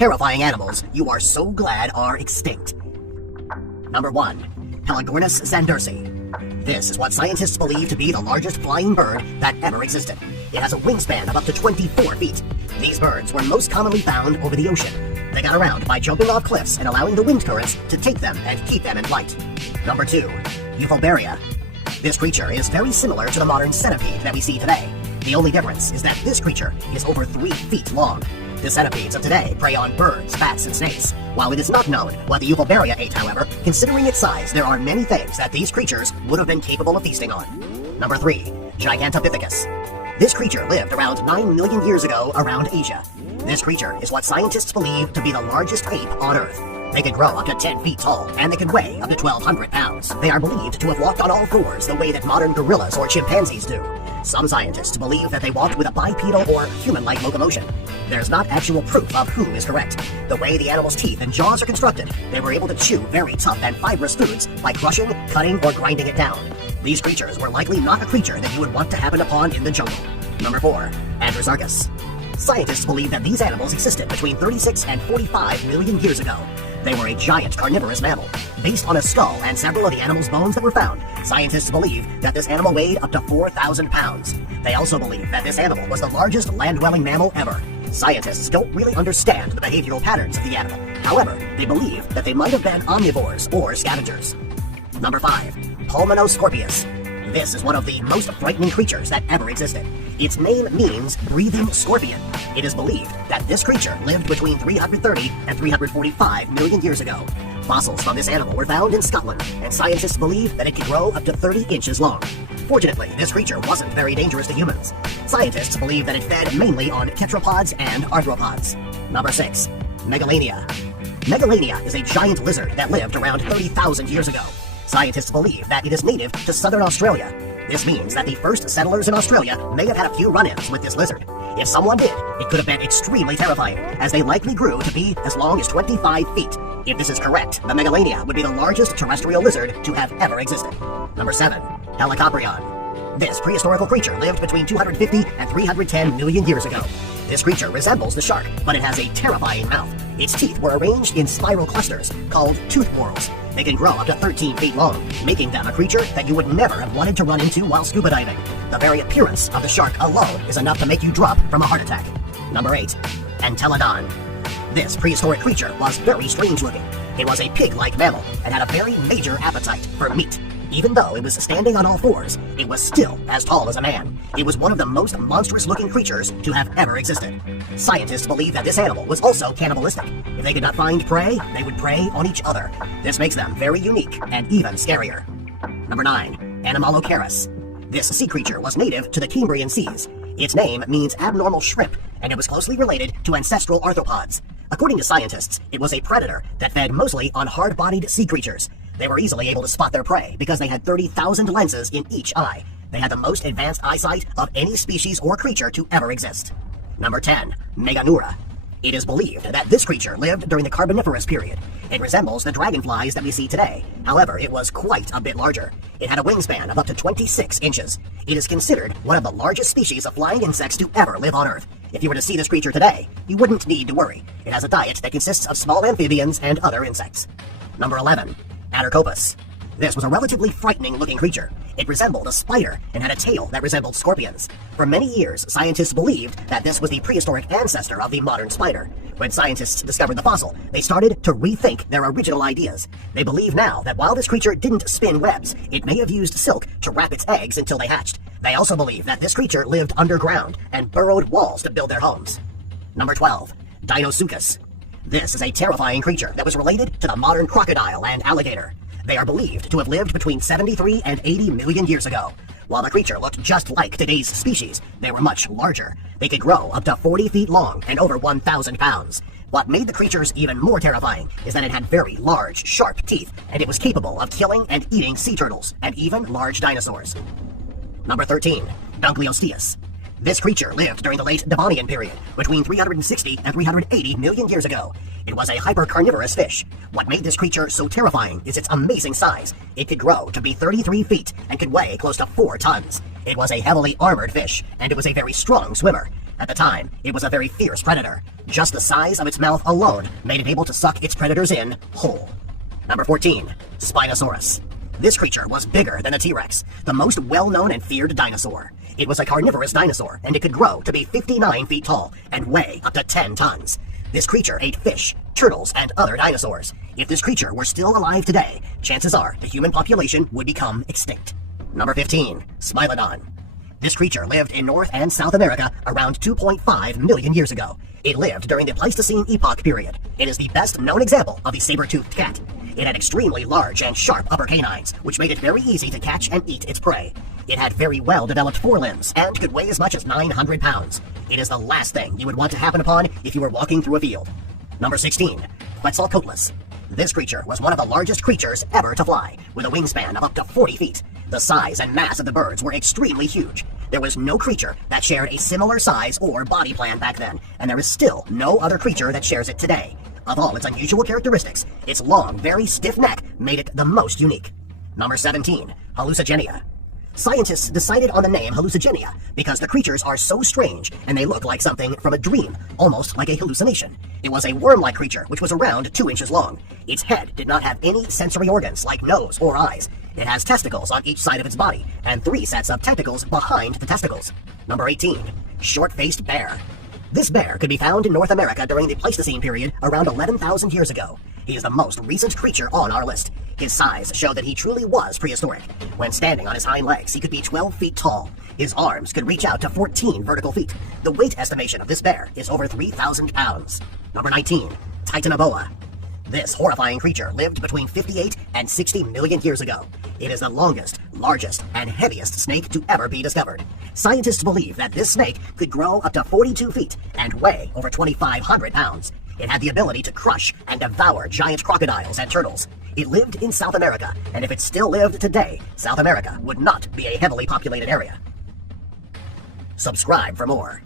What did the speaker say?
terrifying animals you are so glad are extinct. Number 1. Pelagornis zandersi. This is what scientists believe to be the largest flying bird that ever existed. It has a wingspan of up to 24 feet. These birds were most commonly found over the ocean. They got around by jumping off cliffs and allowing the wind currents to take them and keep them in flight. Number 2. Euphobaria. This creature is very similar to the modern centipede that we see today. The only difference is that this creature is over 3 feet long. The centipedes of today prey on birds, bats, and snakes. While it is not known what the Euphobaria ate, however, considering its size, there are many things that these creatures would have been capable of feasting on. Number 3. Gigantopithecus. This creature lived around 9 million years ago around Asia. This creature is what scientists believe to be the largest ape on Earth. They can grow up to 10 feet tall, and they can weigh up to 1,200 pounds. They are believed to have walked on all fours the way that modern gorillas or chimpanzees do. Some scientists believe that they walked with a bipedal or human-like locomotion. There's not actual proof of who is correct. The way the animal's teeth and jaws are constructed, they were able to chew very tough and fibrous foods by crushing, cutting, or grinding it down. These creatures were likely not a creature that you would want to happen upon in the jungle. Number 4. Androsarchus. Scientists believe that these animals existed between 36 and 45 million years ago. They were a giant carnivorous mammal. Based on a skull and several of the animal's bones that were found, scientists believe that this animal weighed up to 4,000 pounds. They also believe that this animal was the largest land-dwelling mammal ever. Scientists don't really understand the behavioral patterns of the animal. However, they believe that they might have been omnivores or scavengers. Number 5. Pulmonoscorpius. This is one of the most frightening creatures that ever existed. Its name means breathing scorpion. It is believed that this creature lived between 330 and 345 million years ago. Fossils from this animal were found in Scotland, and scientists believe that it could grow up to 30 inches long. Fortunately, this creature wasn't very dangerous to humans. Scientists believe that it fed mainly on tetrapods and arthropods. Number 6. Megalania. Megalania is a giant lizard that lived around 30,000 years ago. Scientists believe that it is native to southern Australia. This means that the first settlers in Australia may have had a few run-ins with this lizard. If someone did, it could have been extremely terrifying, as they likely grew to be as long as 25 feet. If this is correct, the Megalania would be the largest terrestrial lizard to have ever existed. Number 7. Helicoprion. This prehistorical creature lived between 250 and 310 million years ago. This creature resembles the shark, but it has a terrifying mouth. Its teeth were arranged in spiral clusters called tooth whorls. They can grow up to 13 feet long, making them a creature that you would never have wanted to run into while scuba diving. The very appearance of the shark alone is enough to make you drop from a heart attack. Number 8. Entelodon. This prehistoric creature was very strange looking. It was a pig-like mammal and had a very major appetite for meat. Even though it was standing on all fours, it was still as tall as a man. It was one of the most monstrous-looking creatures to have ever existed. Scientists believe that this animal was also cannibalistic. If they could not find prey, they would prey on each other. This makes them very unique and even scarier. Number 9. Anomalocaris. This sea creature was native to the Cambrian seas. Its name means abnormal shrimp, and it was closely related to ancestral arthropods. According to scientists, it was a predator that fed mostly on hard-bodied sea creatures. They were easily able to spot their prey because they had 30,000 lenses in each eye. They had the most advanced eyesight of any species or creature to ever exist. Number 10. Meganura. It is believed that this creature lived during the Carboniferous period. It resembles the dragonflies that we see today. However, it was quite a bit larger. It had a wingspan of up to 26 inches. It is considered one of the largest species of flying insects to ever live on Earth. If you were to see this creature today, you wouldn't need to worry. It has a diet that consists of small amphibians and other insects. Number 11. Atarcopus. This was a relatively frightening-looking creature. It resembled a spider and had a tail that resembled scorpions. For many years, scientists believed that this was the prehistoric ancestor of the modern spider. When scientists discovered the fossil, they started to rethink their original ideas. They believe now that while this creature didn't spin webs, it may have used silk to wrap its eggs until they hatched. They also believe that this creature lived underground and burrowed walls to build their homes. Number 12. Deinosuchus. This is a terrifying creature that was related to the modern crocodile and alligator. They are believed to have lived between 73 and 80 million years ago. While the creature looked just like today's species, they were much larger. They could grow up to 40 feet long and over 1,000 pounds. What made the creatures even more terrifying is that it had very large, sharp teeth, and it was capable of killing and eating sea turtles and even large dinosaurs. Number 13. Dunkleosteus. This creature lived during the late Devonian period, between 360 and 380 million years ago. It was a hypercarnivorous fish. What made this creature so terrifying is its amazing size. It could grow to be 33 feet and could weigh close to 4 tons. It was a heavily armored fish, and it was a very strong swimmer. At the time, it was a very fierce predator. Just the size of its mouth alone made it able to suck its predators in whole. Number 14. Spinosaurus. This creature was bigger than a T-Rex, the most well-known and feared dinosaur. It was a carnivorous dinosaur, and it could grow to be 59 feet tall and weigh up to 10 tons. This creature ate fish, turtles, and other dinosaurs. If this creature were still alive today, chances are the human population would become extinct. Number 15. Smilodon. This creature lived in North and South America around 2.5 million years ago. It lived during the Pleistocene epoch period. It is the best known example of the saber-toothed cat. It had extremely large and sharp upper canines, which made it very easy to catch and eat its prey. It had very well-developed forelimbs and could weigh as much as 900 pounds. It is the last thing you would want to happen upon if you were walking through a field. Number 16. Quetzalcoatlus. This creature was one of the largest creatures ever to fly, with a wingspan of up to 40 feet. The size and mass of the birds were extremely huge. There was no creature that shared a similar size or body plan back then, and there is still no other creature that shares it today. Of all its unusual characteristics, its long, very stiff neck made it the most unique. Number 17. Hallucigenia. Scientists decided on the name Hallucigenia because the creatures are so strange and they look like something from a dream, almost like a hallucination. It was a worm-like creature which was around 2 inches long. Its head did not have any sensory organs like nose or eyes. It has testicles on each side of its body and 3 sets of tentacles behind the testicles. Number 18. Short-faced bear. This bear could be found in North America during the Pleistocene period around 11,000 years ago. He is the most recent creature on our list. His size showed that he truly was prehistoric. When standing on his hind legs, he could be 12 feet tall. His arms could reach out to 14 vertical feet. The weight estimation of this bear is over 3,000 pounds. Number 19. Titanoboa. This horrifying creature lived between 58 and 60 million years ago. It is the longest, largest, and heaviest snake to ever be discovered. Scientists believe that this snake could grow up to 42 feet and weigh over 2,500 pounds. It had the ability to crush and devour giant crocodiles and turtles. It lived in South America, and if it still lived today, South America would not be a heavily populated area. Subscribe for more.